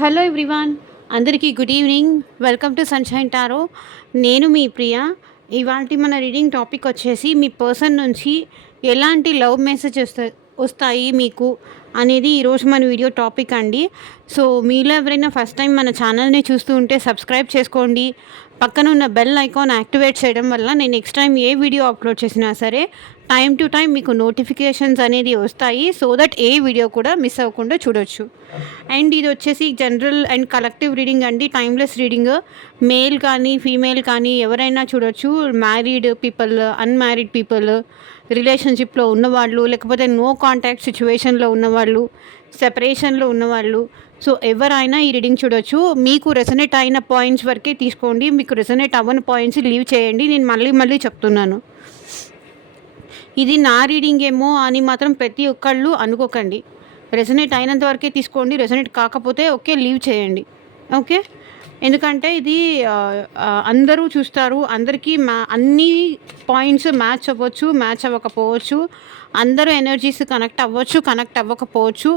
Hello everyone, అందరికీ good evening. Welcome to sunshine tarot. నేను మీ ప్రియ. ఇవాల్టి మన రీడింగ్ టాపిక్ వచ్చేసి మీ పర్సన్ నుంచి ఎలాంటి లవ్ మెసేజ్ వస్తాయి మీకు అనేది ఈరోజు మన వీడియో టాపిక్ అండి. సో మీలో ఎవరైనా ఫస్ట్ టైం మన ఛానల్ని చూస్తూ ఉంటే సబ్స్క్రైబ్ చేసుకోండి. పక్కన ఉన్న బెల్ ఐకాన్ యాక్టివేట్ చేయడం వల్ల నేను నెక్స్ట్ టైం ఏ వీడియో అప్లోడ్ చేసినా సరే టైం టు టైం మీకు నోటిఫికేషన్స్ అనేది వస్తాయి. సో దట్ ఏ వీడియో కూడా మిస్ అవ్వకుండా చూడొచ్చు. అండ్ ఇది వచ్చేసి జనరల్ అండ్ కలెక్టివ్ రీడింగ్ అండి, టైమ్లెస్ రీడింగ్. మేల్ కానీ ఫీమేల్ కానీ ఎవరైనా చూడొచ్చు. మ్యారీడ్ పీపుల్, అన్మ్యారీడ్ పీపుల్, రిలేషన్షిప్లో ఉన్నవాళ్ళు, లేకపోతే నో కాంటాక్ట్ సిచ్యువేషన్లో ఉన్నవాళ్ళు, సెపరేషన్లో ఉన్నవాళ్ళు, సో ఎవరైనా ఈ రీడింగ్ చూడొచ్చు. మీకు రెసనేట్ అయిన పాయింట్స్ వరకే తీసుకోండి. మీకు రెసనేట్ అవ్వని పాయింట్స్ లీవ్ చేయండి. నేను మళ్ళీ చెప్తున్నాను, ఇది నా రీడింగ్ ఏమో అని మాత్రం ప్రతి ఒక్కళ్ళు అనుకోకండి. రెసనేట్ అయినంత వరకే తీసుకోండి. రెసనేట్ కాకపోతే ఓకే, లీవ్ చేయండి. ఓకే, ఎందుకంటే ఇది అందరూ చూస్తారు. అందరికీ అన్ని పాయింట్స్ మ్యాచ్ అవ్వచ్చు, మ్యాచ్ అవ్వకపోవచ్చు. అందరూ ఎనర్జీస్ కనెక్ట్ అవ్వచ్చు, కనెక్ట్ అవ్వకపోవచ్చు.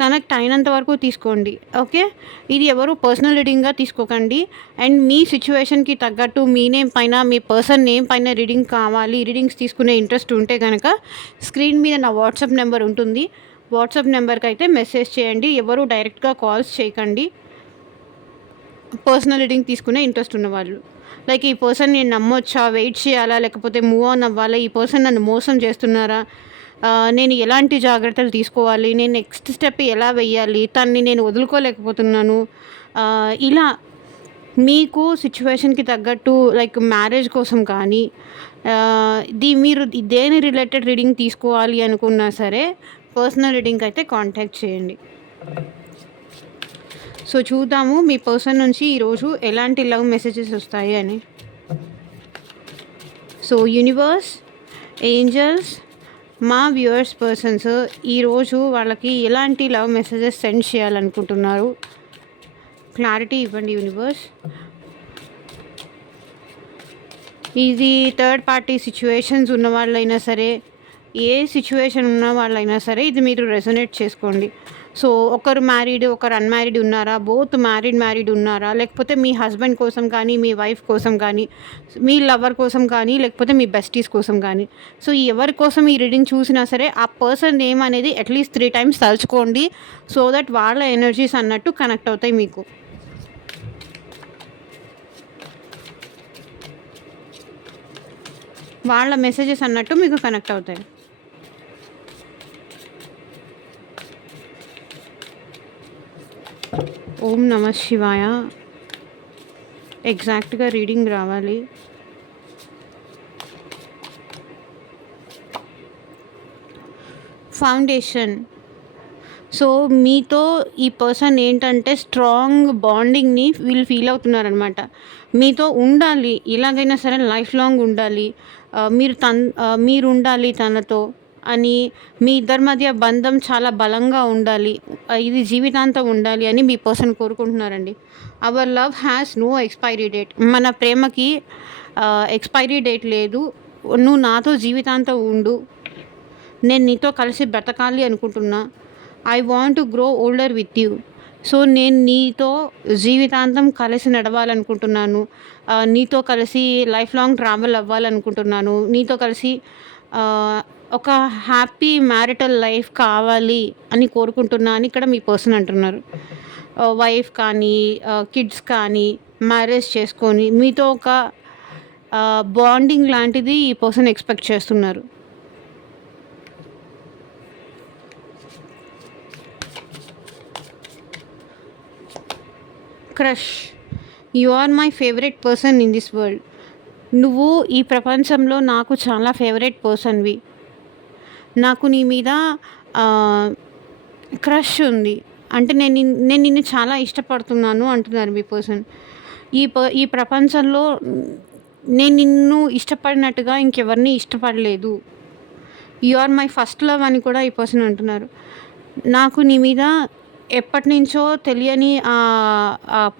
కనెక్ట్ అయినంత వరకు తీసుకోండి. ఓకే, ఇది ఎవరు పర్సనల్ రీడింగ్గా తీసుకోకండి. అండ్ మీ సిచ్యువేషన్కి తగ్గట్టు మీ నేమ్ పైన, మీ పర్సన్ నేమ్ పైన రీడింగ్ కావాలి, రీడింగ్స్ తీసుకునే ఇంట్రెస్ట్ ఉంటే కనుక స్క్రీన్ మీద నా వాట్సాప్ నెంబర్ ఉంటుంది. వాట్సాప్ నెంబర్కి అయితే మెసేజ్ చేయండి. ఎవరు డైరెక్ట్గా కాల్స్ చేయకండి. పర్సనల్ రీడింగ్ తీసుకునే ఇంట్రెస్ట్ ఉన్నవాళ్ళు, లైక్ ఈ పర్సన్ నేను నమ్మొచ్చా, వెయిట్ చేయాలా, లేకపోతే మూవ్ ఆన్ అవ్వాలా, ఈ పర్సన్ నన్ను మోసం చేస్తున్నారా, నేను ఎలాంటి జాగ్రత్తలు తీసుకోవాలి, నేను నెక్స్ట్ స్టెప్ ఎలా వెయ్యాలి, తన్ని నేను వదులుకోలేకపోతున్నాను, ఇలా మీకు సిచ్యువేషన్కి తగ్గట్టు లైక్ మ్యారేజ్ కోసం కానీ మీరు దేని రిలేటెడ్ రీడింగ్ తీసుకోవాలి అనుకున్నా సరే పర్సనల్ రీడింగ్ అయితే కాంటాక్ట్ చేయండి. సో చూద్దాము మీ పర్సన్ నుంచి ఈరోజు ఎలాంటి లవ్ మెసేజెస్ వస్తాయి అని. సో యూనివర్స్, ఏంజల్స్, మా వ్యూవర్స్ పర్సన్స్ ఈరోజు వాళ్ళకి ఎలాంటి లవ్ మెసేజెస్ సెండ్ చేయాలనుకుంటున్నారు, క్లారిటీ ఇవ్వండి యూనివర్స్. ఇది థర్డ్ పార్టీ సిచ్యువేషన్స్ ఉన్న వాళ్ళైనా సరే, ఏ సిచ్యువేషన్ ఉన్న వాళ్ళైనా సరే ఇది మీరు రెసొనేట్ చేసుకోండి. సో ఒకరు మ్యారీడ్, ఒకరు అన్మ్యారీడ్ ఉన్నారా, బోత్ మ్యారీడ్ ఉన్నారా, లేకపోతే మీ హస్బెండ్ కోసం కానీ, మీ వైఫ్ కోసం కానీ, మీ లవర్ కోసం కానీ, లేకపోతే మీ బెస్టీస్ కోసం కానీ, సో ఎవరి కోసం ఈ రీడింగ్ చూసినా సరే ఆ పర్సన్ నేమ్ అనేది అట్లీస్ట్ 3 times తలుచుకోండి. సో దట్ వాళ్ళ ఎనర్జీస్ అన్నట్టు కనెక్ట్ అవుతాయి మీకు. వాళ్ళ మెసేజెస్ అన్నట్టు మీకు కనెక్ట్ అవుతాయి. ఓం నమ శివాయ. ఎగ్జాక్ట్గా రీడింగ్ రావాలి. ఫౌండేషన్. సో మీతో ఈ పర్సన్ ఏంటంటే స్ట్రాంగ్ బాండింగ్ని వీళ్ళు ఫీల్ అవుతున్నారనమాట. మీతో ఉండాలి, ఎలాగైనా సరే లైఫ్ లాంగ్ ఉండాలి, మీరు ఉండాలి తనతో అని, మీ ఇద్దరి మధ్య బంధం చాలా బలంగా ఉండాలి, ఇది జీవితాంతం ఉండాలి అని మీ పర్సన్ కోరుకుంటున్నారండి. Our love has no expiry date. మన ప్రేమకి ఎక్స్పైరీ డేట్ లేదు. నువ్వు నాతో జీవితాంతం ఉండు, నేను నీతో కలిసి బ్రతకాలి అనుకుంటున్నా. I want to grow older with you. So నేను నీతో జీవితాంతం కలిసి నడవాలనుకుంటున్నాను, నీతో కలిసి లైఫ్ లాంగ్ ట్రావెల్ అవ్వాలనుకుంటున్నాను, నీతో కలిసి ఒక హ్యాపీ మ్యారిటల్ లైఫ్ కావాలి అని కోరుకుంటున్నా అని ఇక్కడ మీ పర్సన్ అంటున్నారు. వైఫ్ కానీ, కిడ్స్ కానీ మ్యారేజ్ చేసుకొని మీతో ఒక బాండింగ్ లాంటిది ఈ పర్సన్ ఎక్స్పెక్ట్ చేస్తున్నారు. Crush. You are my favourite person in this world. నువ్వు ఈ ప్రపంచంలో నాకు చాలా ఫేవరెట్ పర్సన్వి. నాకు నీ మీద క్రష్ ఉంది, అంటే నేను నిన్ను చాలా ఇష్టపడుతున్నాను అంటున్నారు మీ పర్సన్. ఈ ప్రపంచంలో నేను నిన్ను ఇష్టపడినట్టుగా ఇంకెవరిని ఇష్టపడలేదు. You are my first love అని కూడా ఈ పర్సన్ అంటున్నారు. నాకు నీ మీద ఎప్పటి నుంచో తెలియని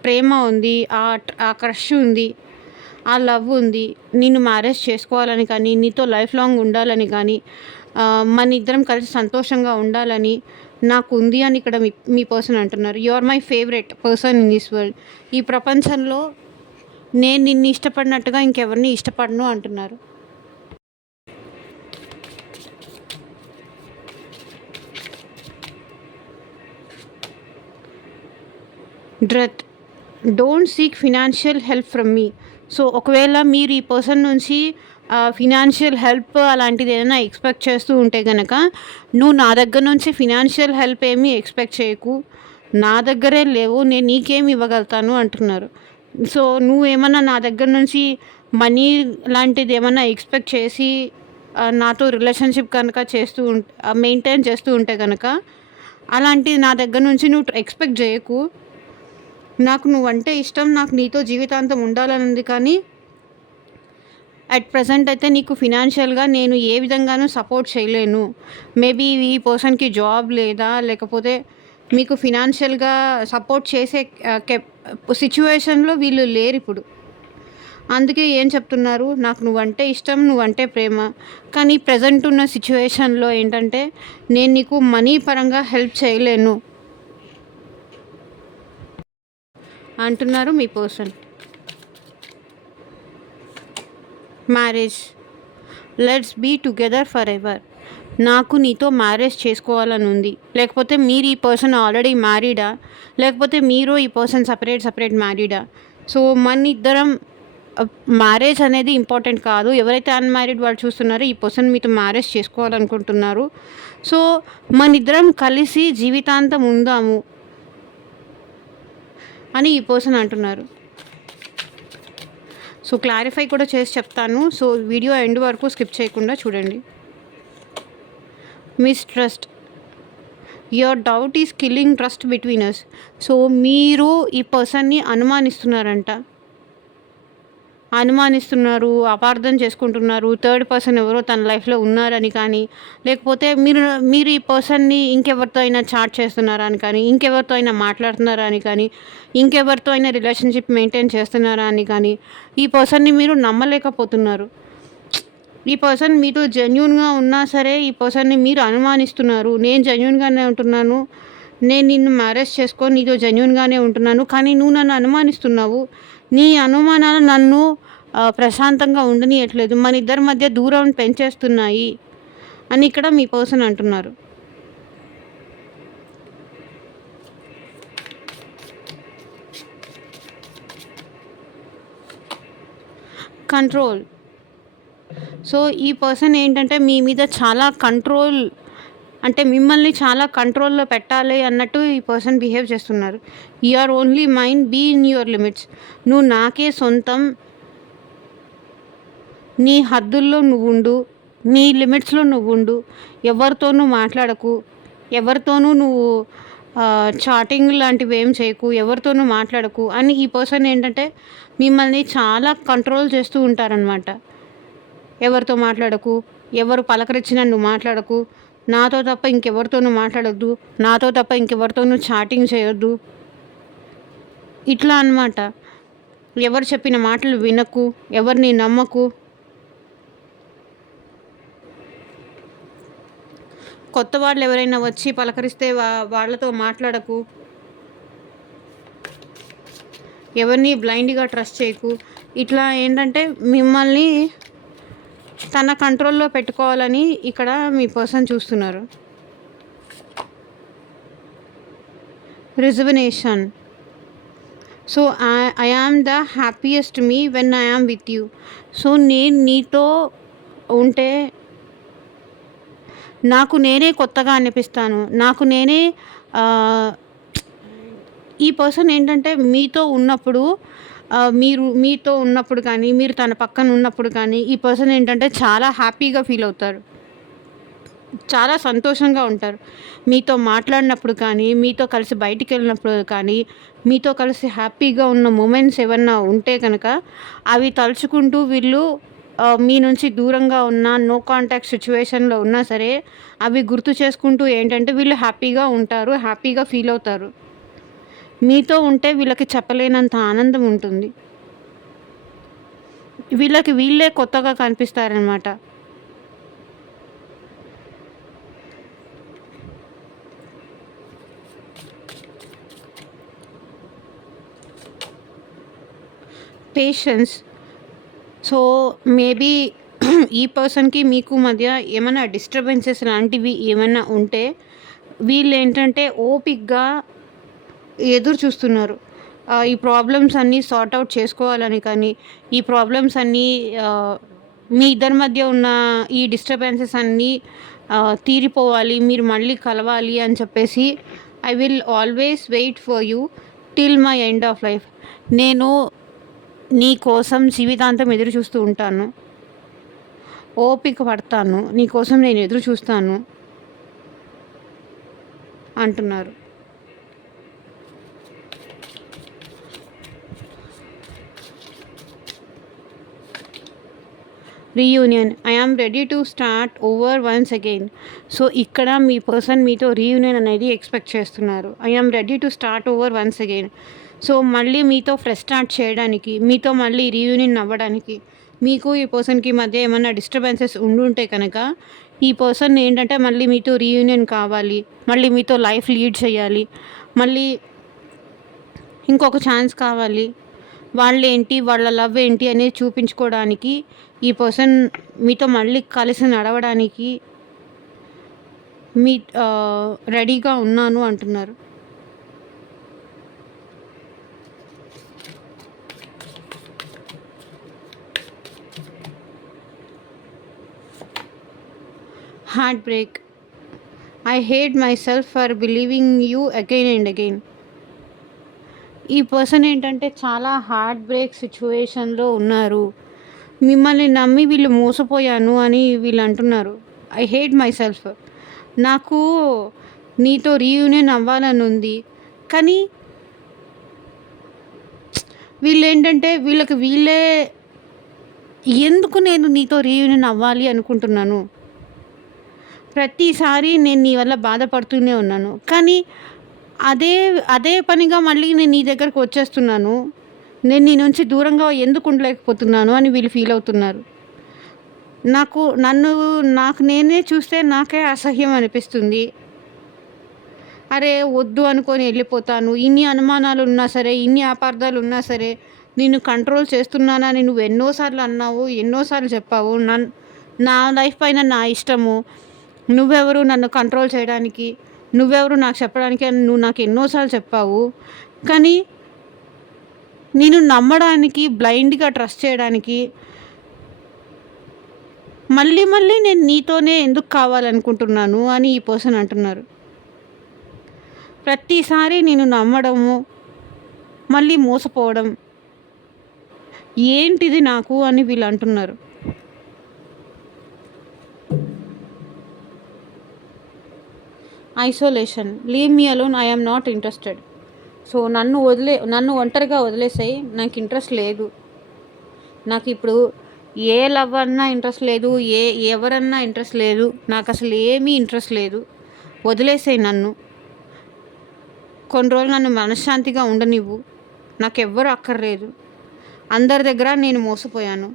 ప్రేమ ఉంది, ఆ క్రష్ ఉంది, ఆ లవ్ ఉంది. నిన్ను మ్యారేజ్ చేసుకోవాలని కానీ, నీతో లైఫ్ లాంగ్ ఉండాలని కానీ, మన ఇద్దరం కలిసి సంతోషంగా ఉండాలని, నాకు ఉంది అని ఇక్కడ మీ మీ పర్సన్ అంటున్నారు. You are my favourite person in this world. ఈ ప్రపంచంలో నేను నిన్ను ఇష్టపడినట్టుగా ఇంకెవరిని ఇష్టపడను అంటున్నారు. డ్రెత్ don't seek financial help from me. So ఒకవేళ మీరు ఈ పర్సన్ నుంచి ఫినాన్షియల్ హెల్ప్ అలాంటిది ఏదైనా ఎక్స్పెక్ట్ చేస్తూ ఉంటే గనక, నువ్వు నా దగ్గర నుంచి ఫినాన్షియల్ హెల్ప్ ఏమీ ఎక్స్పెక్ట్ చేయకు, నా దగ్గరే లేవు, నేను నీకేమి ఇవ్వగలుగుతాను అంటున్నారు. సో నువ్వేమన్నా నా దగ్గర నుంచి మనీ లాంటిది ఏమన్నా ఎక్స్పెక్ట్ చేసి నాతో రిలేషన్షిప్ కనుక మెయింటైన్ చేస్తూ ఉంటే కనుక, అలాంటిది నా దగ్గర నుంచి నువ్వు ఎక్స్పెక్ట్ చేయకు. నాకు నువ్వంటే ఇష్టం, నాకు నీతో జీవితాంతం ఉండాలని ఉంది, కానీ అట్ ప్రజెంట్ అయితే నీకు ఫినాన్షియల్గా నేను ఏ విధంగానూ సపోర్ట్ చేయలేను. మేబీ ఈ పర్సన్కి జాబ్ లేదా, లేకపోతే మీకు ఫినాన్షియల్గా సపోర్ట్ చేసే సిచ్యువేషన్లో వీళ్ళు లేరు ఇప్పుడు. అందుకే ఏం చెప్తున్నారు, నాకు నువ్వంటే ఇష్టం, నువ్వంటే ప్రేమ, కానీ ప్రజెంట్ ఉన్న సిచ్యువేషన్లో ఏంటంటే నేను నీకు మనీ పరంగా హెల్ప్ చేయలేను అంటున్నారు మీ person. Marriage, let's be together for ever. నాకు నీతో మ్యారేజ్ చేసుకోవాలని ఉంది. లేకపోతే మీరు ఈ పర్సన్ ఆల్రెడీ మ్యారీడా, లేకపోతే మీరు ఈ పర్సన్ సపరేట్ మ్యారీడా. సో మన ఇద్దరం మ్యారేజ్ అనేది ఇంపార్టెంట్ కాదు. ఎవరైతే అన్మ్యారీడ్ వాళ్ళు చూస్తున్నారో ఈ పర్సన్ మీతో మ్యారేజ్ చేసుకోవాలనుకుంటున్నారు. సో మన ఇద్దరం కలిసి జీవితాంతం ఉందాము అని ఈ పర్సన్ అంటున్నారు. సో క్లారిఫై కూడా చేసి చెప్తాను. సో వీడియో ఎండ్ వరకు స్కిప్ చేయకుండా చూడండి. Mistrust, your doubt is killing trust between us. So మీరు ఈ పర్సన్ని అనుమానిస్తున్నారు, అపార్థం చేసుకుంటున్నారు. థర్డ్ పర్సన్ ఎవరో తన లైఫ్లో ఉన్నారని కానీ, లేకపోతే మీరు ఈ పర్సన్ని ఇంకెవరితో అయినా చాట్ చేస్తున్నారా అని కానీ, ఇంకెవరితో అయినా మాట్లాడుతున్నారా అని కానీ, ఇంకెవరితో అయినా రిలేషన్షిప్ మెయింటైన్ చేస్తున్నారా అని కానీ, ఈ పర్సన్ని మీరు నమ్మలేకపోతున్నారు. ఈ పర్సన్ మీతో జెన్యూన్గా ఉన్నా సరే ఈ పర్సన్ని మీరు అనుమానిస్తున్నారు. నేను జెన్యూన్గానే ఉంటున్నాను, నేను నిన్ను మ్యారేజ్ చేసుకొని నీతో జెన్యూన్గానే ఉంటున్నాను, కానీ నువ్వు నన్ను అనుమానిస్తున్నావు. నీ అనుమానాలు నన్ను ప్రశాంతంగా ఉండనీయట్లేదు, మన ఇద్దరి మధ్య దూరం పెంచేస్తున్నాయి అని ఇక్కడ మీ పర్సన్ అంటున్నారు. కంట్రోల్. సో ఈ పర్సన్ ఏంటంటే మీ మీద చాలా కంట్రోల్, అంటే మిమ్మల్ని చాలా కంట్రోల్లో పెట్టాలి అన్నట్టు ఈ పర్సన్ బిహేవ్ చేస్తున్నారు. You are only mind, be in your limits. నువ్వు నాకే సొంతం, నీ హద్దుల్లో నువ్వు ఉండు, నీ లిమిట్స్లో నువ్వు ఉండు, ఎవరితోనూ మాట్లాడకు, ఎవరితోనూ నువ్వు చాటింగ్ లాంటివి ఏం చేయకు, ఎవరితోనూ మాట్లాడకు అని ఈ పర్సన్ ఏంటంటే మిమ్మల్ని చాలా కంట్రోల్ చేస్తూ ఉంటారనమాట. ఎవరితో మాట్లాడకు, ఎవరు పలకరించినా నువ్వు మాట్లాడకు, నాతో తప్ప ఇంకెవరితోనూ మాట్లాడొద్దు, నాతో తప్ప ఇంకెవరితోనూ చాటింగ్ చేయొద్దు, ఇట్లా అన్నమాట. ఎవరు చెప్పిన మాటలు వినకు, ఎవరిని నమ్మకు, కొత్త వాళ్ళు ఎవరైనా వచ్చి పలకరిస్తే వాళ్ళతో మాట్లాడకు, ఎవరిని బ్లైండ్గా ట్రస్ట్ చేయకు. ఇట్లా ఏంటంటే మిమ్మల్ని తన కంట్రోల్లో పెట్టుకోవాలని ఇక్కడ మీ పర్సన్ చూస్తున్నారు. Reservation. So I am the happiest me when I am with you. So నేను నీతో ఉంటే నాకు నేనే కొత్తగా అనిపిస్తాను, నాకు నేనే ఈ పర్సన్ ఏంటంటే మీతో ఉన్నప్పుడు కానీ, మీరు తన పక్కన ఉన్నప్పుడు కానీ ఈ పర్సన్ ఏంటంటే చాలా హ్యాపీగా ఫీల్ అవుతారు, చాలా సంతోషంగా ఉంటారు. మీతో మాట్లాడినప్పుడు కానీ, మీతో కలిసి బయటికి వెళ్ళినప్పుడు కానీ, మీతో కలిసి హ్యాపీగా ఉన్న మూమెంట్స్ ఏమన్నా ఉంటే కనుక అవి తలుచుకుంటూ వీళ్ళు మీ నుంచి దూరంగా ఉన్న నో కాంటాక్ట్ సిచ్యువేషన్లో ఉన్నా సరే అవి గుర్తు చేసుకుంటూ ఏంటంటే వీళ్ళు హ్యాపీగా ఉంటారు, హ్యాపీగా ఫీల్ అవుతారు. మీతో ఉంటే వీళ్ళకి చెప్పలేనంత ఆనందం ఉంటుంది, వీళ్ళకి వీళ్ళే కొత్తగా కనిపిస్తారనమాట. పేషెన్స్. సో, మేబీ ఈ పర్సన్‌కి మీకు మధ్య ఏమన్నా డిస్టర్బెన్సెస్ లాంటివి ఏమన్నా ఉంటే, వీళ్ళేంటంటే ఓపికగా ఎదురు చూస్తున్నారు. ఈ ప్రాబ్లమ్స్ అన్నీ సార్ట్ ఔట్ చేసుకోవాలని కానీ, ఈ ప్రాబ్లమ్స్ అన్నీ ఆహ్, మీ ఇద్దరి మధ్య ఉన్న ఈ డిస్టర్బెన్సెస్ అన్నీ తీరిపోవాలి. మీరు మళ్ళీ కలవాలి అని చెప్పేసి, I will always wait for you till my end of life. నేను నీ కోసం జీవితాంతం ఎదురు చూస్తూ ఉంటాను. ఓపిక పడతాను. నీ కోసం నేను ఎదురు చూస్తాను అంటున్నారు. Reunion. I am ready to start over once again. So, ఇక్కడ మీ పర్సన్ మీతో రీయూనియన్ అనేది ఎక్స్‌పెక్ట్ చేస్తున్నారు. I am ready to start over once again. So, మళ్ళీ మీతో ఫ్రెష్ స్టార్ట్ చేయడానికి, మీతో మళ్ళీ రీయూనియన్ అవ్వడానికి, మీకు ఈ పర్సన్‌కి మధ్య ఏమన్నా డిస్టర్బెన్సెస్ ఉండుంటే కనుక, ఈ పర్సన్ ఏంటంటే మళ్ళీ మీతో రీయూనియన్ కావాలి. మళ్ళీ మీతో లైఫ్ లీడ్ చేయాలి. మళ్ళీ ఇంకొక ఛాన్స్ కావాలి. వాళ్ళేంటి, వాళ్ళ లవ్ ఏంటి అనేది చూపించుకోవడానికి ఈ పర్సన్ మీతో మళ్ళీ కలిసి నడవడానికి మీ రెడీగా ఉన్నాను అంటున్నారు. Heart break. I hate my self for believing you again and again. ఈ పర్సన్ ఏంటంటే చాలా హార్ట్ బ్రేక్ సిచ్యువేషన్‌లో ఉన్నారు. మిమ్మల్ని నమ్మి వీళ్ళు మోసపోయాను అని వీళ్ళు అంటున్నారు. I hate my self. నాకు నీతో రీయూనియన్ అవ్వాలని ఉంది. కానీ వీళ్ళేంటంటే వీళ్ళకి వీళ్ళే ఎందుకు నేను నీతో రీయూనియన్ అవ్వాలి అనుకుంటున్నాను. ప్రతిసారి నేను నీ వల్ల బాధపడుతూనే ఉన్నాను. కానీ అదే అదే పనిగా మళ్ళీ నేను నీ దగ్గరకు వచ్చేస్తున్నాను. నేను నీ నుంచి దూరంగా ఎందుకు ఉండలేకపోతున్నాను అని వీళ్ళు ఫీల్ అవుతున్నారు. నాకు నేనే చూస్తే నాకే అసహ్యం అనిపిస్తుంది. అరే! వద్దు అనుకోని వెళ్ళిపోతాను. ఇన్ని అనుమానాలు ఉన్నా సరే, ఇన్ని అపార్థాలు ఉన్నా సరే, నిన్ను కంట్రోల్ చేస్తున్నానని నువ్వు ఎన్నో సార్లు అన్నావు, ఎన్నో సార్లు చెప్పావు. నా లైఫ్ పైన నా ఇష్టము. నువ్వెవరు నన్ను కంట్రోల్ చేయడానికి? నువ్వెవరు నాకు చెప్పడానికి అని నువ్వు నాకు ఎన్నో సార్లు చెప్పావు. కానీ నేను నమ్మడానికి, బ్లైండ్‌గా ట్రస్ట్ చేయడానికి మళ్ళీ మళ్ళీ నేను నీతోనే ఎందుకు కావాలనుకుంటున్నాను అని ఈ పర్సన్ అంటున్నారు. ప్రతిసారి నేను నమ్మడము, మళ్ళీ మోసపోవడం ఏంటిది నాకు అని వీళ్ళు అంటున్నారు. Isolation. Leave me alone, I am not interested. So, నన్ను ఒంటరిగా వదిలేసేయి, నాకు ఇంట్రెస్ట్ లేదు. నాకు ఇప్పుడు ఏ లవ్ అన్నా ఇంట్రెస్ట్ లేదు, ఎవరన్నా ఇంట్రెస్ట్ లేదు. నాకు అసలు ఏమీ ఇంట్రెస్ట్ లేదు. వదిలేసేయి నన్ను. కొన్ని రోజులు నన్ను మనశ్శాంతిగా ఉండనివ్వు. నాకెవ్వరు అక్కర్లేదు. అందరి దగ్గర నేను మోసపోయాను.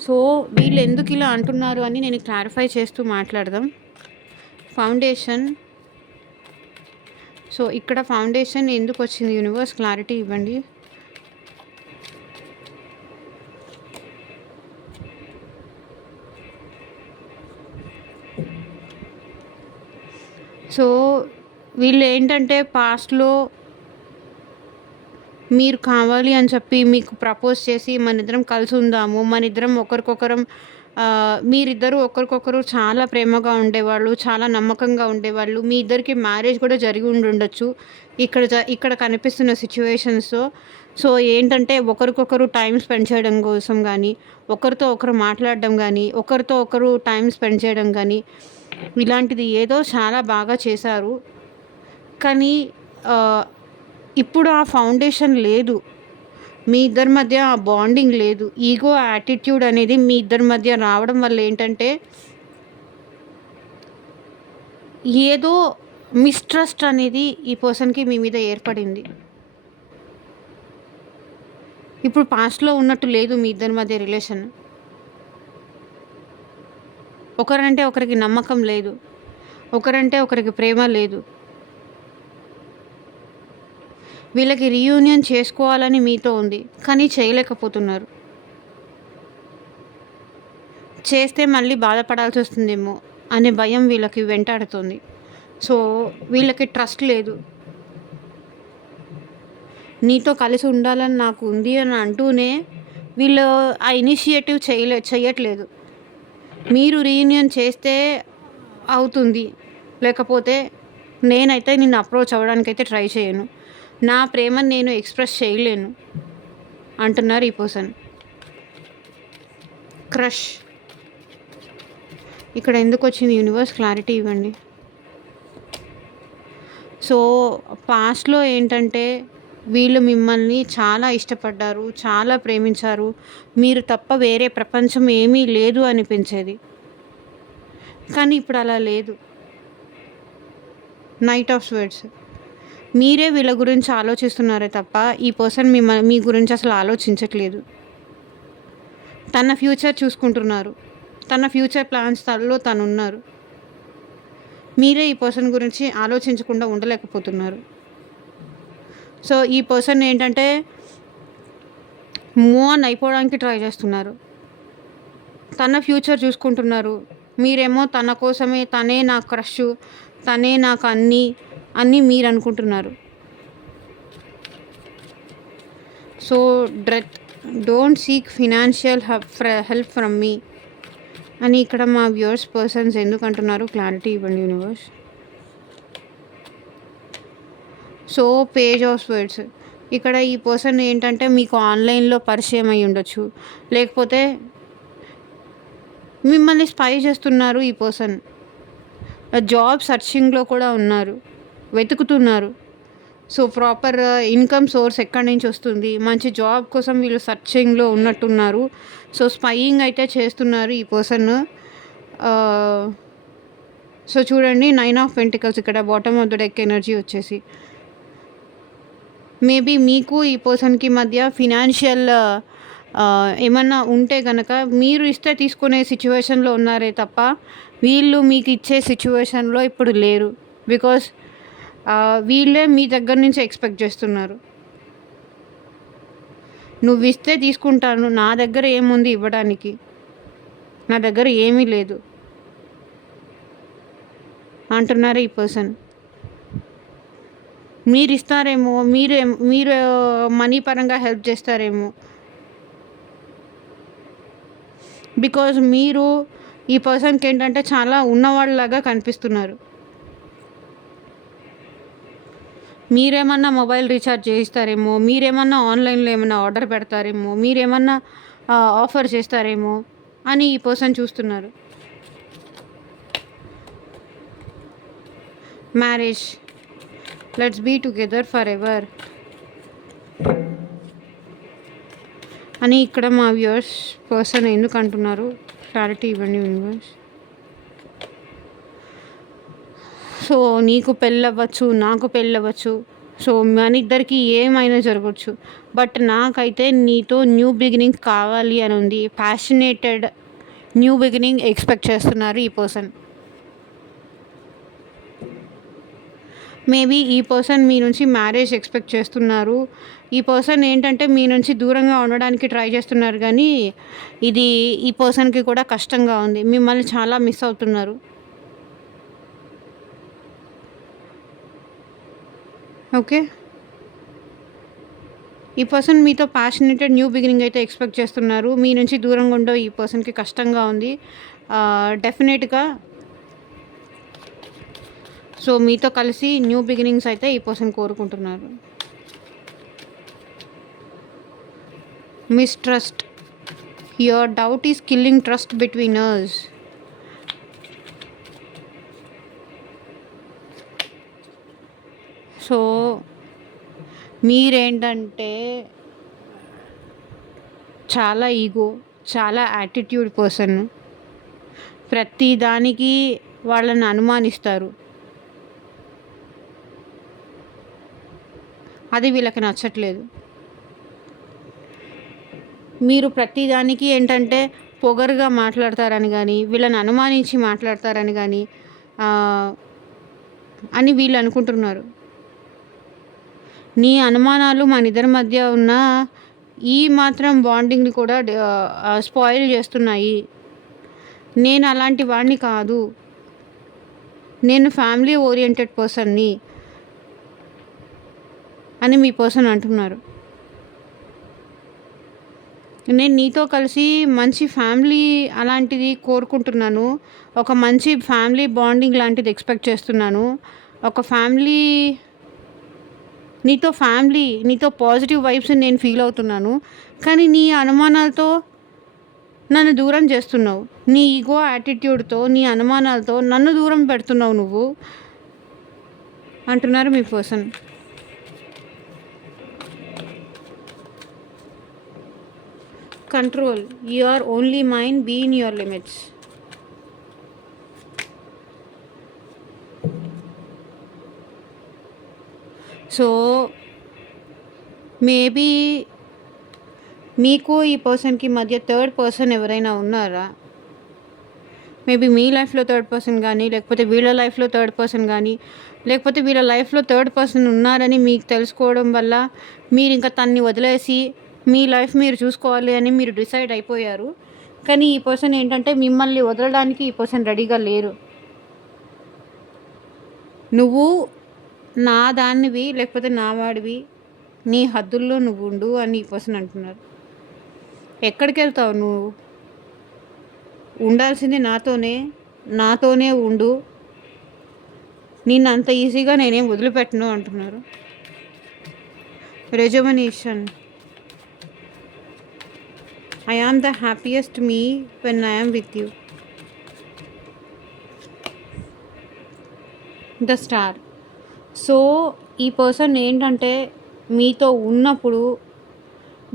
సో, వీళ్ళు ఎందుకు ఇలా అంటున్నారు అని నేను క్లారిఫై చేస్తూ మాట్లాడదాం. ఫౌండేషన్. సో, ఇక్కడ ఫౌండేషన్ ఎందుకు వచ్చింది? యూనివర్స్ క్లారిటీ ఇవ్వండి. సో, వీళ్ళు ఏంటంటే పాస్ట్‌లో మీరు కావాలి అని చెప్పి మీకు ప్రపోజ్ చేసి మనిద్దరం కలిసి ఉందాము, మనిద్దరం ఒకరికొకరం మీరిద్దరూ ఒకరికొకరు చాలా ప్రేమగా ఉండేవాళ్ళు, చాలా నమ్మకంగా ఉండేవాళ్ళు. మీ ఇద్దరికి మ్యారేజ్ కూడా జరిగి ఉండుండొచ్చు. ఇక్కడ కనిపిస్తున్న సిచ్యువేషన్స్‌లో. సో, ఏంటంటే ఒకరికొకరు టైం స్పెండ్ చేయడం కోసం గానీ, ఒకరితో ఒకరు మాట్లాడడం గానీ, ఒకరితో ఒకరు టైం స్పెండ్ చేయడం గానీ, ఇలాంటిది ఏదో చాలా బాగా చేశారు. కానీ ఆహ్, ఇప్పుడు ఆ ఫౌండేషన్ లేదు. మీ ఇద్దరి మధ్య ఆ బాండింగ్ లేదు. ఈగో, యాటిట్యూడ్ అనేది మీ ఇద్దరి మధ్య రావడం వల్ల ఏంటంటే ఏదో మిస్‌ట్రస్ట్ అనేది ఈ పర్సన్‌కి మీ మీద ఏర్పడింది. ఇప్పుడు పాస్ట్‌లో ఉన్నట్టు లేదు మీ ఇద్దరి మధ్య రిలేషన్. ఒకరంటే ఒకరికి నమ్మకం లేదు, ఒకరంటే ఒకరికి ప్రేమ లేదు. వీళ్ళకి రీయూనియన్ చేసుకోవాలని మీతో ఉంది, కానీ చేయలేకపోతున్నారు. చేస్తే మళ్ళీ బాధపడాల్సి వస్తుందేమో అనే భయం వీళ్ళకి వెంటాడుతుంది. సో వీళ్ళకి ట్రస్ట్ లేదు. నీతో కలిసి ఉండాలని నాకు ఉంది అని అంటూనే వీళ్ళు ఆ ఇనిషియేటివ్ చేయట్లేదు. మీరు రీయూనియన్ చేస్తే అవుతుంది, లేకపోతే నేనైతే నిన్ను అప్రోచ్ అవ్వడానికైతే ట్రై చేయను, నా ప్రేమను నేను ఎక్స్ప్రెస్ చేయలేను అంటున్నారు ఈ పర్సన్. క్రష్ ఇక్కడ ఎందుకు వచ్చింది? యూనివర్స్ క్లారిటీ ఇవ్వండి. సో పాస్ట్లో ఏంటంటే వీళ్ళు మిమ్మల్ని చాలా ఇష్టపడ్డారు, చాలా ప్రేమించారు, మీరు తప్ప వేరే ప్రపంచం ఏమీ లేదు అనిపించేది. కానీ ఇప్పుడు అలా లేదు. Knight of swords. మీరే వీళ్ళ గురించి ఆలోచిస్తున్నారే తప్ప ఈ పర్సన్ మీ గురించి అసలు ఆలోచించట్లేదు. తన ఫ్యూచర్ చూసుకుంటున్నారు, తన ఫ్యూచర్ ప్లాన్స్లో తనున్నారు. మీరే ఈ పర్సన్ గురించి ఆలోచించకుండా ఉండలేకపోతున్నారు. సో ఈ పర్సన్ ఏంటంటే మూవ్ ఆన్ అయిపోవడానికి ట్రై చేస్తున్నారు, తన ఫ్యూచర్ చూసుకుంటున్నారు. మీరేమో తన కోసమే, తనే నా క్రష్, తనే నాకు అన్నీ మీరు అనుకుంటున్నారు. So don't seek financial help from మీ అని ఇక్కడ మా వ్యూవర్స్ పర్సన్స్ ఎందుకు అంటున్నారు? క్లారిటీ ఇవ్వండి universe. So page of swords. ఇక్కడ ఈ పర్సన్ ఏంటంటే మీకు ఆన్లైన్లో పరిచయం అయి ఉండొచ్చు, లేకపోతే మిమ్మల్ని స్పై చేస్తున్నారు. ఈ పర్సన్ జాబ్ సర్చింగ్లో కూడా ఉన్నారు, వెతుకుతున్నారు. సో ప్రాపర్ ఇన్కమ్ సోర్స్ ఎక్కడి నుంచి వస్తుంది, మంచి జాబ్ కోసం వీళ్ళు సర్చింగ్లో ఉన్నట్టున్నారు. సో స్పైయింగ్ అయితే చేస్తున్నారు ఈ పర్సన్. సో చూడండి, 9 ఆఫ్ పెంటికల్స్ ఇక్కడ bottom of the deck energy వచ్చేసి మేబీ మీకు ఈ పర్సన్కి మధ్య ఫినాన్షియల్ ఏమన్నా ఉంటే కనుక మీరు ఇస్తే తీసుకునే సిచ్యువేషన్లో ఉన్నారే తప్ప వీళ్ళు మీకు ఇచ్చే సిచ్యువేషన్లో ఇప్పుడు లేరు. బికాస్ వీళ్ళే మీ దగ్గర నుంచి ఎక్స్పెక్ట్ చేస్తున్నారు. నువ్వు ఇస్తే తీసుకుంటాను, నా దగ్గర ఏముంది ఇవ్వడానికి, నా దగ్గర ఏమీ లేదు అంటున్నారు ఈ పర్సన్. మీరు ఇస్తారేమో, మీరు మనీ పరంగా హెల్ప్ చేస్తారేమో. బికాజ్ మీరు ఈ పర్సన్కి ఏంటంటే చాలా ఉన్నవాళ్ళలాగా కనిపిస్తున్నారు. మీరేమన్నా మొబైల్ రీఛార్జ్ చేయిస్తారేమో, మీరేమన్నా ఆన్లైన్లో ఏమన్నా ఆర్డర్ పెడతారేమో, మీరేమన్నా ఆఫర్ చేస్తారేమో అని ఈ పర్సన్ చూస్తున్నారు. Marriage, let's be together for ever అని ఇక్కడ మా వ్యూవర్స్ పర్సన్ ఎందుకు అంటున్నారు? క్లారిటీ ఇవ్వండి యూనివర్స్. సో నీకు పెళ్ళవ్వచ్చు, నాకు పెళ్ళవ్వచ్చు, సో మన ఇద్దరికి ఏమైనా జరగవచ్చు. బట్ నాకైతే నీతో న్యూ బిగినింగ్ కావాలి అని ఉంది. ప్యాషనేటెడ్ న్యూ బిగినింగ్ ఎక్స్పెక్ట్ చేస్తున్నారు ఈ పర్సన్. మేబీ ఈ పర్సన్ మీ నుంచి మ్యారేజ్ ఎక్స్పెక్ట్ చేస్తున్నారు. ఈ పర్సన్ ఏంటంటే మీ నుంచి దూరంగా ఉండడానికి ట్రై చేస్తున్నారు, కానీ ఇది ఈ పర్సన్కి కూడా కష్టంగా ఉంది. మిమ్మల్ని చాలా మిస్ అవుతున్నారు. ఓకే, ఈ పర్సన్ మీతో ప్యాషనేటెడ్ న్యూ బిగినింగ్ అయితే ఎక్స్పెక్ట్ చేస్తున్నారు. మీ నుంచి దూరంగా ఉండో ఈ పర్సన్కి కష్టంగా ఉంది డెఫినెట్గా. సో మీతో కలిసి న్యూ బిగినింగ్స్ అయితే ఈ పర్సన్ కోరుకుంటున్నారు. Mistrust, your doubt is killing trust between us. So మీరేంటంటే చాలా ఈగో, చాలా యాటిట్యూడ్ పర్సన్. ప్రతి దానికి వాళ్ళని అనుమానిస్తారు. అది వీళ్ళకి నచ్చట్లేదు. మీరు ప్రతిదానికి ఏంటంటే పొగరుగా మాట్లాడతారని కానీ, వీళ్ళని అనుమానించి మాట్లాడతారని కానీ అని వీళ్ళు అనుకుంటున్నారు. నీ అనుమానాలు మనిద్దరి మధ్య ఉన్న ఈ మాత్రం బాండింగ్ని కూడా స్పాయిల్ చేస్తున్నాయి. నేను అలాంటి వాడిని కాదు, నేను ఫ్యామిలీ ఓరియంటెడ్ పర్సన్ని అని మీ పర్సన్ అంటున్నారు. నేను నీతో కలిసి మంచి ఫ్యామిలీ అలాంటిది కోరుకుంటున్నాను. ఒక మంచి ఫ్యామిలీ బాండింగ్ లాంటిది ఎక్స్పెక్ట్ చేస్తున్నాను. ఒక నీతో పాజిటివ్ వైబ్స్ నేను ఫీల్ అవుతున్నాను. కానీ నీ అనుమానాలతో నన్ను దూరం చేస్తున్నావు. నీ ఈగో యాటిట్యూడ్తో, నీ అనుమానాలతో నన్ను దూరం పెడుతున్నావు నువ్వు అంటున్నారు మీ person. Control, you are only mind, be in your limits. So maybe మీకు ఈ పర్సన్కి మధ్య థర్డ్ పర్సన్ ఎవరైనా ఉన్నారా? మేబీ మీ లైఫ్లో థర్డ్ పర్సన్ కానీ, లేకపోతే వీళ్ళ లైఫ్లో థర్డ్ పర్సన్ కానీ, లేకపోతే వీళ్ళ లైఫ్లో థర్డ్ పర్సన్ ఉన్నారని మీకు తెలుసుకోవడం వల్ల మీరు ఇంకా తన్ని వదిలేసి మీ లైఫ్ మీరు చూసుకోవాలి అని మీరు డిసైడ్ అయిపోయారు. కానీ ఈ పర్సన్ ఏంటంటే మిమ్మల్ని వదలడానికి ఈ పర్సన్ రెడీగా లేరు. నువ్వు నా దానివి, లేకపోతే నా వాడివి, నీ హద్దుల్లో నువ్వు ఉండు అని ఈ పర్సన్ అంటున్నారు. ఎక్కడికి వెళ్తావు నువ్వు? ఉండాల్సింది నాతోనే ఉండు, నిన్ను అంత ఈజీగా నేనేం వదిలిపెట్టను అంటున్నారు. రెజొమినేషన్, I am the happiest me when I am with you. The star. So ఈ పర్సన్ ఏంటంటే మీతో ఉన్నప్పుడు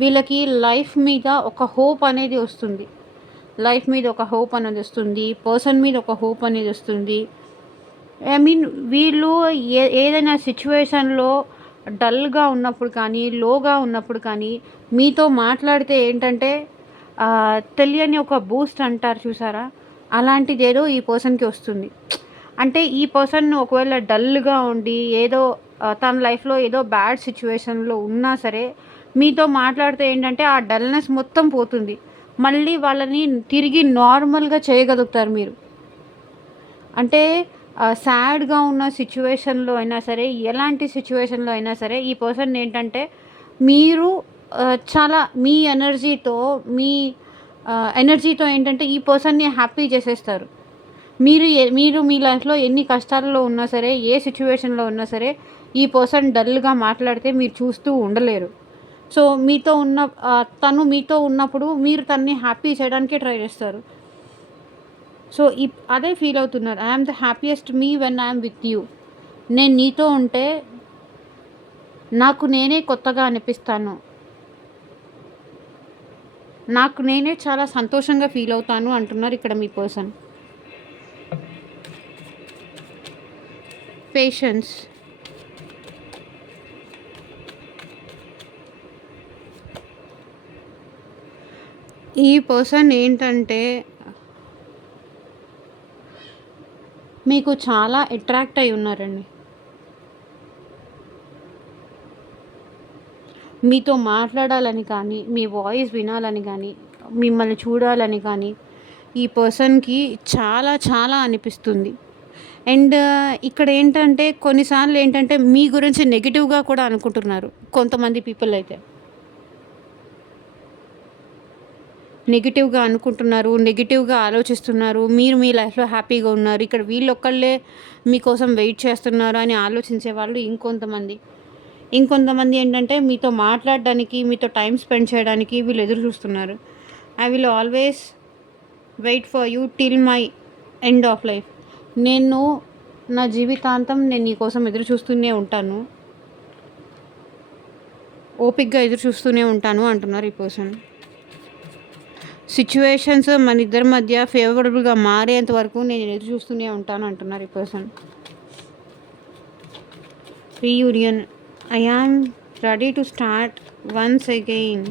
వీళ్ళకి లైఫ్ మీద ఒక హోప్ అనేది వస్తుంది. పర్సన్ మీద ఒక హోప్ అనేది వస్తుంది. ఐ మీన్ వీళ్ళు ఏదైనా సిచ్యువేషన్లో డల్గా ఉన్నప్పుడు కానీ, లోగా ఉన్నప్పుడు కానీ మీతో మాట్లాడితే ఏంటంటే తెలియని ఒక బూస్ట్ అంటారు చూసారా, అలాంటిది ఏదో ఈ పర్సన్కి వస్తుంది. అంటే ఈ పర్సన్ ఒకవేళ డల్గా ఉండి ఏదో తన లైఫ్లో ఏదో బ్యాడ్ సిచ్యువేషన్లో ఉన్నా సరే మీతో మాట్లాడితే ఏంటంటే ఆ డల్నెస్ మొత్తం పోతుంది. మళ్ళీ వాళ్ళని తిరిగి నార్మల్గా చేయగలుగుతారు మీరు. అంటే సాడ్గా ఉన్న సిచ్యువేషన్లో అయినా సరే, ఎలాంటి సిచ్యువేషన్లో అయినా సరే ఈ పర్సన్ ఏంటంటే మీరు చాలా మీ ఎనర్జీతో ఏంటంటే ఈ పర్సన్ని హ్యాపీ చేసేస్తారు. మీరు మీ లైఫ్లో ఎన్ని కష్టాల్లో ఉన్నా సరే, ఏ సిచ్యువేషన్లో ఉన్నా సరే ఈ పర్సన్ డల్గా మాట్లాడితే మీరు చూస్తూ ఉండలేరు. సో తను మీతో ఉన్నప్పుడు మీరు తనని హ్యాపీ చేయడానికే ట్రై చేస్తారు. సో అదే ఫీల్ అవుతున్నారు. I'm the happiest me when I'm with you. నేను నీతో ఉంటే నాకు నేనే కొత్తగా అనిపిస్తాను, నాకు నేనే చాలా సంతోషంగా ఫీల్ అవుతాను అంటున్నారు ఇక్కడ మీ పర్సన్. పేషెన్స్, ఈ పర్సన్ ఏంటంటే మీకు చాలా అట్రాక్ట్ అయి ఉన్నారండి. మీతో మాట్లాడాలని కానీ, మీ వాయిస్ వినాలని కానీ, మిమ్మల్ని చూడాలని కానీ ఈ పర్సన్కి చాలా చాలా అనిపిస్తుంది. అండ్ ఇక్కడ ఏంటంటే కొన్నిసార్లు ఏంటంటే మీ గురించి నెగిటివ్గా కూడా అనుకుంటున్నారు. కొంతమంది పీపుల్ అయితే నెగిటివ్గా అనుకుంటున్నారు, నెగిటివ్గా ఆలోచిస్తున్నారు. మీరు మీ లైఫ్లో హ్యాపీగా ఉన్నారు, ఇక్కడ వీళ్ళొక్కళ్ళే మీకోసం వెయిట్ చేస్తున్నారు అని ఆలోచించే వాళ్ళు ఇంకొంతమంది ఏంటంటే మీతో మాట్లాడడానికి, మీతో టైం స్పెండ్ చేయడానికి వీళ్ళు ఎదురు చూస్తున్నారు. I will always wait for you till my end of life. నేను నా జీవితాంతం నేను నీకోసం ఎదురు చూస్తూనే ఉంటాను, ఓపిక్గా ఎదురు చూస్తూనే ఉంటాను అంటున్నారు ఈ పర్సన్. సిచ్యువేషన్స్ మన ఇద్దరి మధ్య ఫేవరబుల్గా మారేంత వరకు నేను ఎదురు చూస్తూనే ఉంటాను అంటున్నారు ఈ person. Reunion, I am ready to start once again.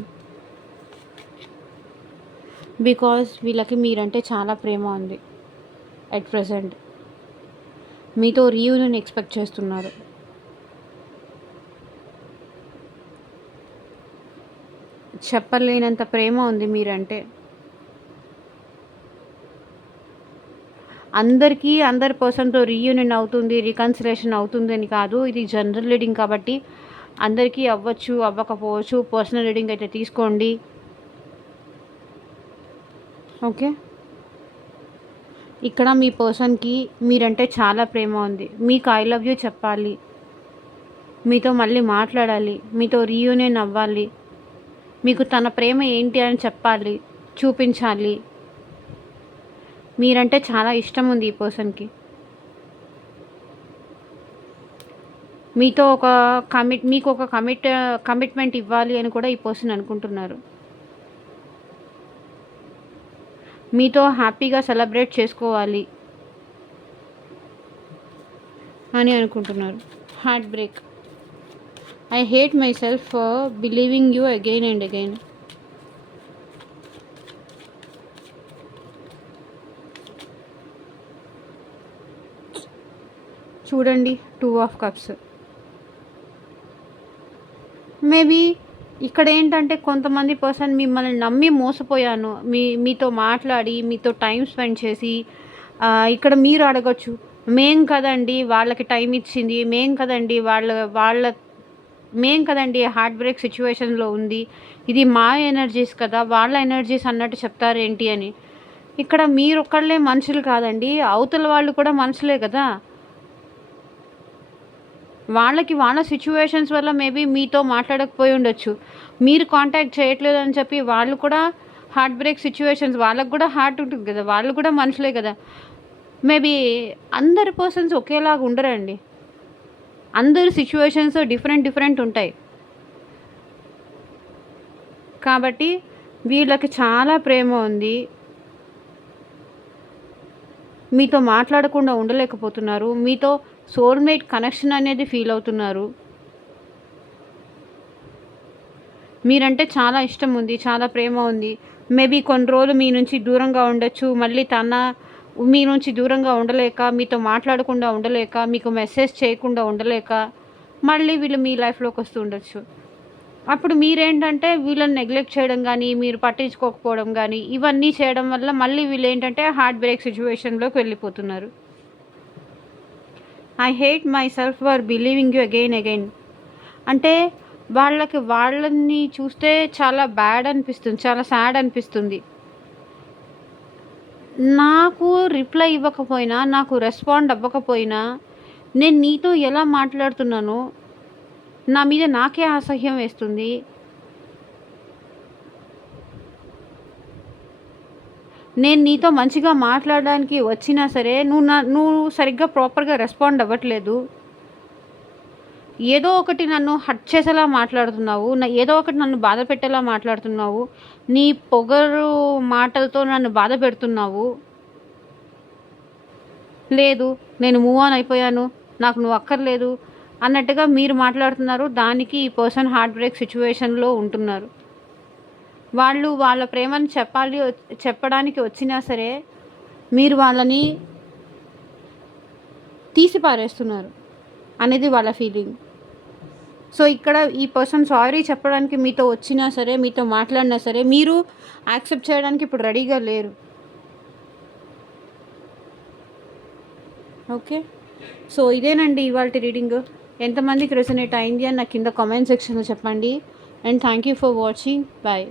Because వీళ్ళకి మీరంటే చాలా ప్రేమ ఉంది. ఎట్ ప్రెజెంట్ మీతో రీయూనియన్ ఎక్స్పెక్ట్ చేస్తున్నారు. చెప్పలేనంత ప్రేమ ఉంది మీరంటే. అందరికీ అందరి పర్సన్‌తో రీయూనియన్ అవుతుంది, రికన్సిలేషన్ అవుతుంది అని కాదు. ఇది జనరల్ రీడింగ్ కాబట్టి అందరికీ అవ్వచ్చు, అవ్వకపోవచ్చు. పర్సనల్ రీడింగ్ అయితే తీసుకోండి. ఓకే. ఇక్కడ మీ పర్సన్‌కి మీరంటే చాలా ప్రేమ ఉంది. మీకు ఐ లవ్ యూ చెప్పాలి. మీతో మళ్ళీ మాట్లాడాలి. మీతో రీయూనియన్ అవ్వాలి. మీకు తన ప్రేమ ఏంటి అని చెప్పాలి, చూపించాలి. మీరంటే చాలా ఇష్టం ఉంది ఈ పర్సన్‌కి. మీతో ఒక మీకు ఒక కమిట్మెంట్ ఇవ్వాలి అని కూడా ఈ పర్సన్ అనుకుంటున్నారు. మీతో హ్యాపీగా సెలబ్రేట్ చేసుకోవాలి అని అనుకుంటున్నారు. Heart break. I hate my self for believing you again and again. చూడండి, 2 ఆఫ్ కప్స్. మేబీ ఇక్కడ ఏంటంటే కొంతమంది పర్సన్ మిమ్మల్ని నమ్మి మోసపోయాను, మీతో మాట్లాడి మీతో టైం స్పెండ్ చేసి ఇక్కడ మీరు అడగచ్చు, మేం కదండి వాళ్ళకి టైం ఇచ్చింది, మేం కదండి హార్ట్ బ్రేక్ సిచ్యువేషన్లో ఉంది, ఇది మా ఎనర్జీస్ కదా, వాళ్ళ ఎనర్జీస్ అన్నట్టు చెప్తారేంటి అని. ఇక్కడ మీరు ఒక్కళ్ళే మనుషులు కాదండి, అవతల వాళ్ళు కూడా మనుషులే కదా. వాళ్ళకి వాళ్ళ సిచ్యువేషన్స్ వల్ల మేబీ మీతో మాట్లాడకపోయి ఉండొచ్చు. మీరు కాంటాక్ట్ చేయట్లేదు అని చెప్పి వాళ్ళు కూడా హార్ట్ బ్రేక్ సిచ్యువేషన్స్, వాళ్ళకు కూడా హార్ట్ ఉంటుంది కదా, వాళ్ళు కూడా మనుషులే కదా. మేబీ అందరి పర్సన్స్ ఒకేలాగా ఉండరండి. అందరి సిచ్యువేషన్స్ డిఫరెంట్ ఉంటాయి. కాబట్టి వీళ్ళకి చాలా ప్రేమ ఉంది. మీతో మాట్లాడకుండా ఉండలేకపోతున్నారు. మీతో సోల్మేట్ కనెక్షన్ అనేది ఫీల్ అవుతున్నారు. మీరంటే చాలా ఇష్టం ఉంది, చాలా ప్రేమ ఉంది. మేబీ కొన్ని రోజులు మీ నుంచి దూరంగా ఉండొచ్చు. మళ్ళీ మీ నుంచి దూరంగా ఉండలేక, మీతో మాట్లాడకుండా ఉండలేక, మీకు మెసేజ్ చేయకుండా ఉండలేక మళ్ళీ వీళ్ళు మీ లైఫ్లోకి వస్తూ ఉండొచ్చు. అప్పుడు మీరేంటంటే వీళ్ళని నెగ్లెక్ట్ చేయడం కానీ, మీరు పట్టించుకోకపోవడం కానీ, ఇవన్నీ చేయడం వల్ల మళ్ళీ వీళ్ళు ఏంటంటే హార్ట్ బ్రేక్ సిచ్యువేషన్లోకి వెళ్ళిపోతున్నారు. I hate my self for believing you again. అంటే వాళ్ళని చూస్తే చాలా బ్యాడ్ అనిపిస్తుంది, చాలా సాడ్ అనిపిస్తుంది. నాకు రిప్లై ఇవ్వకపోయినా, నాకు రెస్పాండ్ అవ్వకపోయినా, నేను నీతో ఎలా మాట్లాడుతున్నానో నా మీద నాకే అసహ్యం వేస్తుంది. నేను నీతో మంచిగా మాట్లాడడానికి వచ్చినా సరే నువ్వు సరిగ్గా ప్రాపర్గా రెస్పాండ్ అవ్వట్లేదు. ఏదో ఒకటి నన్ను హర్ట్ చేసేలా మాట్లాడుతున్నావు, ఏదో ఒకటి నన్ను బాధ పెట్టేలా మాట్లాడుతున్నావు, నీ పొగరు మాటలతో నన్ను బాధ పెడుతున్నావు. లేదు, నేను మూవ్ ఆన్ అయిపోయాను, నాకు నువ్వు అక్కర్లేదు అన్నట్టుగా మీరు మాట్లాడుతున్నారు. దానికి ఈ పర్సన్ హార్ట్ బ్రేక్ సిచ్యువేషన్లో ఉంటున్నారు. వాళ్ళు వాళ్ళ ప్రేమను చెప్పడానికి వచ్చినా సరే మీరు వాళ్ళని తీసి పారేస్తున్నారు అనేది వాళ్ళ ఫీలింగ్. సో ఇక్కడ ఈ పర్సన్ సారీ చెప్పడానికి మీతో వచ్చినా సరే, మీతో మాట్లాడినా సరే మీరు యాక్సెప్ట్ చేయడానికి ఇప్పుడు రెడీగా లేరు. ఓకే, సో ఇదేనండి ఇవాళ రీడింగ్. ఎంతమందికి రెసొనేట్ అయింది అని నాకు కింద కామెంట్ సెక్షన్లో చెప్పండి. And thank you for watching. Bye.